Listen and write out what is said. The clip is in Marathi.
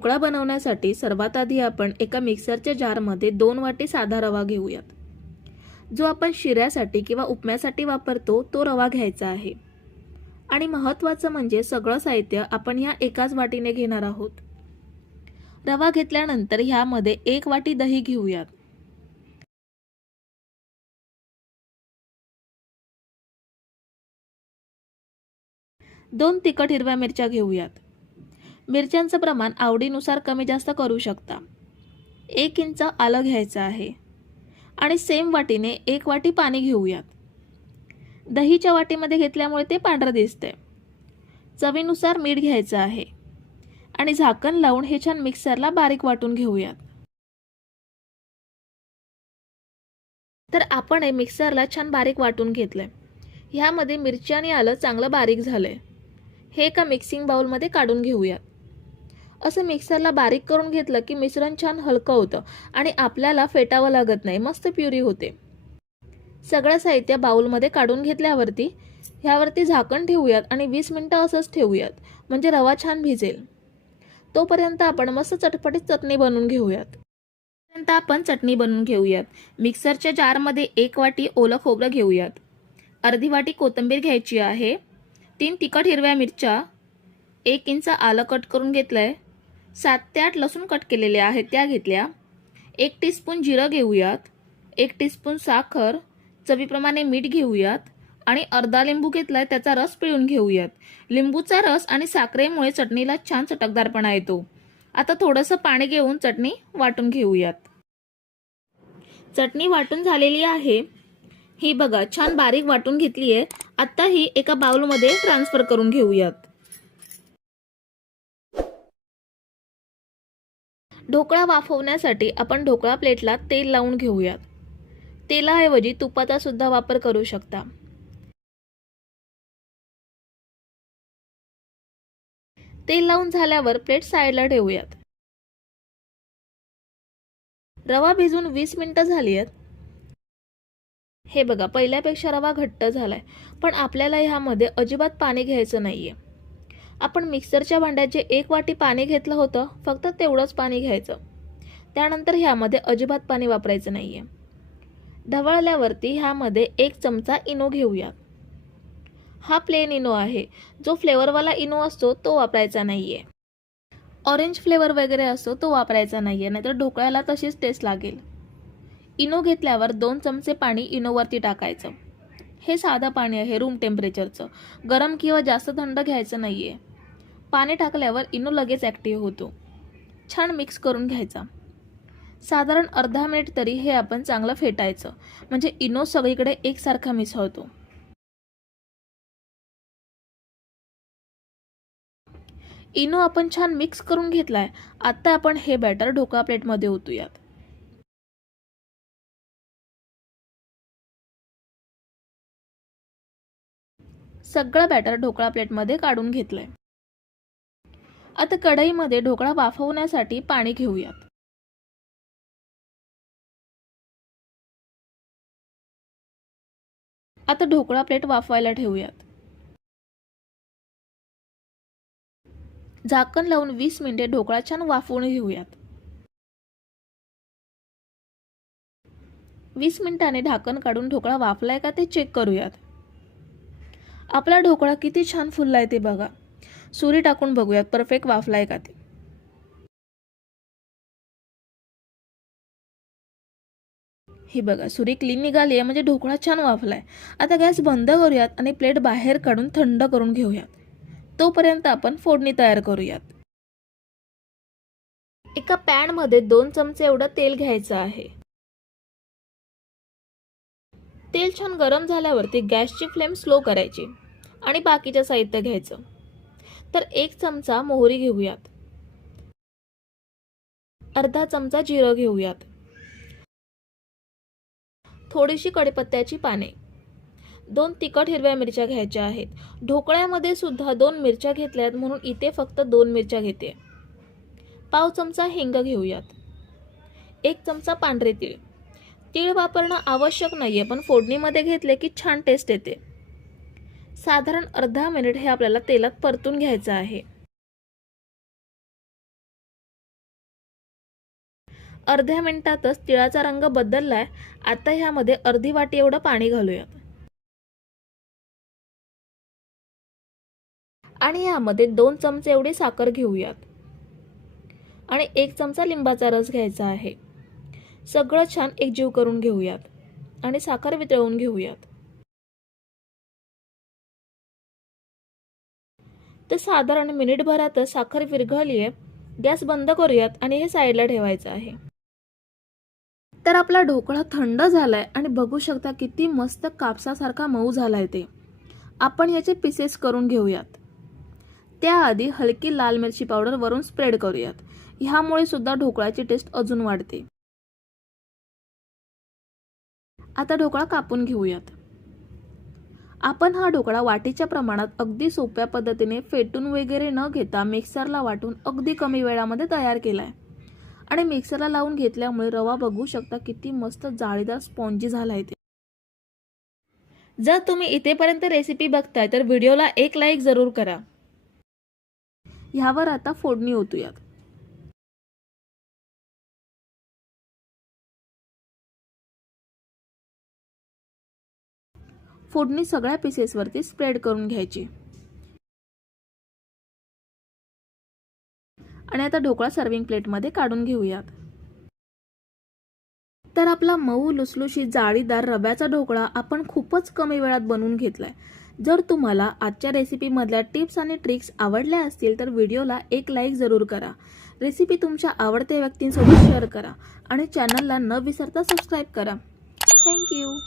ढोकळा बनवण्यासाठी सर्वात आधी आपण एका मिक्सरच्या जारमध्ये 2 वाटी साधा रवा घेऊयात. जो आपण शिऱ्यासाठी किंवा उपम्यासाठी वापरतो तो रवा घ्यायचा आहे. आणि महत्त्वाचं म्हणजे सगळं साहित्य आपण ह्या एकाच वाटीने घेणार आहोत. रवा घेतल्यानंतर ह्यामध्ये 1 वाटी दही घेऊयात. दोन तिखट हिरव्या मिरच्या घेऊयात. मिरच्यांचं प्रमाण आवडीनुसार कमी जास्त करू शकता. 1 इंच आलं घ्यायचं आहे आणि सेम वाटीने 1 वाटी पाणी घेऊयात. दहीच्या वाटीमध्ये घेतल्यामुळे ते पांढरं दिसतंय. चवीनुसार मीठ घ्यायचं आहे आणि झाकण लावून हे छान मिक्सरला बारीक वाटून घेऊयात. तर आपण हे मिक्सरला छान बारीक वाटून घेतलंय. ह्यामध्ये मिरची आणि आलं चांगलं बारीक झालंय. हे एका मिक्सिंग बाउलमध्ये काढून घेऊयात. असं मिक्सरला बारीक करून घेतलं की मिश्रण छान हलकं होतं आणि आपल्याला फेटावं लागत नाही, मस्त प्युरी होते. सगळं साहित्य बाउलमध्ये काढून घेतल्यावरती ह्यावरती झाकण ठेवूयात आणि 20 मिनिटं असंच ठेवूयात, म्हणजे रवा छान भिजेल. तोपर्यंत आपण मस्त चटपटीत चटणी बनवून घेऊयात. मिक्सरच्या जारमध्ये 1 वाटी ओलं खोबरं घेऊयात. अर्धी वाटी कोथिंबीर घ्यायची आहे. 3 तिखट हिरव्या मिरच्या, 1 इंच आलं कट करून घेतलंय. 7 ते 8 लसूण कट केलेले आहेत त्या घेतल्या. 1 टीस्पून जिरं घेऊयात. 1 टीस्पून साखर, चवीप्रमाणे मीठ घेऊयात आणि अर्धा लिंबू घेतलाय, त्याचा रस पिळून घेऊयात. लिंबूचा रस आणि साखरेमुळे चटणीला छान चटकदारपणा येतो. आता थोडंसं पाणी घेऊन चटणी वाटून घेऊयात. चटणी वाटून झालेली आहे. ही बघा छान बारीक वाटून घेतली आहे. आता ही एका बाउलमध्ये ट्रान्सफर करून घेऊयात. ढोकळा वाफवण्यासाठी आपण ढोकळा प्लेटला तेल लावून घेऊयात. तेलाऐवजी तुपाचा सुद्धा वापर करू शकता. तेल लावून झाल्यावर प्लेट साईडला ठेवूयात. रवा भिजून 20 मिनिटं झाली आहेत. हे बघा पहिल्यापेक्षा रवा घट्ट झालाय, पण आपल्याला ह्यामध्ये अजिबात पाणी घ्यायचं नाहीये. आपण मिक्सरच्या भांड्यात जे 1 वाटी पाणी घेतलं होतं फक्त तेवढंच पाणी घ्यायचं. त्यानंतर ह्यामध्ये अजिबात पाणी वापरायचं नाहीये. ढवळल्यावरती ह्यामध्ये 1 चमचा इनो घेऊयात. हा प्लेन इनो आहे. जो फ्लेवरवाला इनो असतो तो वापरायचा नाहीये. ऑरेंज फ्लेवर वगैरे असतो तो वापरायचा नाहीये, नाहीतर ढोकळ्याला तशीच टेस्ट लागेल. इनो घेतल्यावर 2 चमचे पाणी इनोवरती टाकायचं. हे साधं पाणी आहे रूम टेम्परेचरचं. गरम किंवा जास्त थंड घ्यायचं नाहीये. पाणी टाकल्यावर इनो लगेच ॲक्टिव्ह होतो. छान मिक्स करून घ्यायचा. साधारण अर्धा मिनिट तरी हे आपण चांगलं फेटायचं, म्हणजे इनो सगळीकडे एकसारखा मिसळतो. इनो आपण छान मिक्स करून घेतलाय. आता आपण हे बॅटर ढोकळा प्लेटमध्ये ओतूयात. सगळं बॅटर ढोकळा प्लेटमध्ये काढून घेतलंय. आता कढईमध्ये ढोकळा वाफवण्यासाठी पाणी घेऊयात. आता ढोकळा प्लेट वाफवायला ठेवूयात. झाकण लावून 20 मिनिटे ढोकळा छान वाफवून घेऊयात. 20 मिनिटांनी ढाकण काढून ढोकळा वाफलाय का ते चेक करूयात. आपला ढोकळा किती छान फुललाय ते बघा. सुरी टाकून बघूयात परफेक्ट वाफलाय का ते. हे बघा सुरी क्लीन निघाली आहे, म्हणजे ढोकळा छान वाफलाय. आता गॅस बंद करूयात आणि प्लेट बाहेर काढून थंड करून घेऊयात. तोपर्यंत आपण फोडणी तयार करूयात. एका पॅन मध्ये 2 चमचे एवढं तेल घ्यायचं आहे. तेल छान गरम झाल्यावरती गॅसची फ्लेम स्लो करायची आणि बाकीचं साहित्य घ्यायचं. तर 1 चमचा मोहरी घेऊयात. अर्धा चमचा जिरं घेऊयात. थोडीशी कढीपत्त्याची पाने. 2 तिखट हिरव्या मिरच्या घ्यायच्या आहेत. ढोकळ्यामध्ये सुद्धा 2 मिरच्या घेतल्यात म्हणून इथे फक्त 2 मिरच्या घेते. पाव चमचा हिंग घेऊयात. 1 चमचा पांढरे तीळ. तीळ वापरणं आवश्यक नाहीये, पण फोडणीमध्ये घेतले की छान टेस्ट येते. साधारण अर्धा मिनिट हे आपल्याला तेलात परतून घ्यायचं आहे. अर्ध्या मिनिटातच तिळाचा रंग बदललाय. आता ह्यामध्ये अर्धी वाटी एवढं पाणी घालूयात आणि यामध्ये 2 चमचे एवढी साखर घेऊयात आणि 1 चमचा लिंबाचा रस घ्यायचा आहे. सगळं छान एकजीव करून घेऊयात आणि साखर वितळवून घेऊयात. तर साधारण मिनिटभरातच साखर विरघळली आहे. गॅस बंद करूयात आणि हे साईडला ठेवायचं आहे. तर आपला ढोकळा थंड झालाय आणि बघू शकता किती मस्त कापसासारखा मऊ झालाय ते. आपण याचे पीसेस करून घेऊयात. त्याआधी हलकी लाल मिरची पावडर वरून स्प्रेड करूयात. ह्यामुळे सुद्धा ढोकळ्याची टेस्ट अजून वाढते. आता ढोकळा कापून घेऊयात. आपण हा ढोकळा वाटीच्या प्रमाणात अगदी सोप्या पद्धतीने फेटून वगैरे न घेता मिक्सरला वाटून अगदी कमी वेळामध्ये तयार केलाय आणि मिक्सरला लावून घेतल्यामुळे रवा बघू शकता किती मस्त जाळीदार स्पॉन्जी झालाय ते. जर तुम्ही इथेपर्यंत रेसिपी बघताय तर व्हिडिओला एक लाईक जरूर करा. ह्यावर आता फोडणी ओतूयात. फोडणी सगळ्या पीसेसवरती स्प्रेड करून घ्यायची आणि आता ढोकळा सर्विंग प्लेटमध्ये काढून घेऊयात. तर आपला मऊ लुसलुशीत जाळीदार रव्याचा ढोकळा आपण खूपच कमी वेळात बनवून घेतलाय. जर तुम्हाला आजच्या रेसिपीमधल्या टिप्स आणि ट्रिक्स आवडल्या असतील तर व्हिडिओला एक लाईक जरूर करा. रेसिपी तुमच्या आवडत्या व्यक्तींसोबत शेअर करा आणि चॅनलला न विसरता सबस्क्राईब करा. थँक्यू.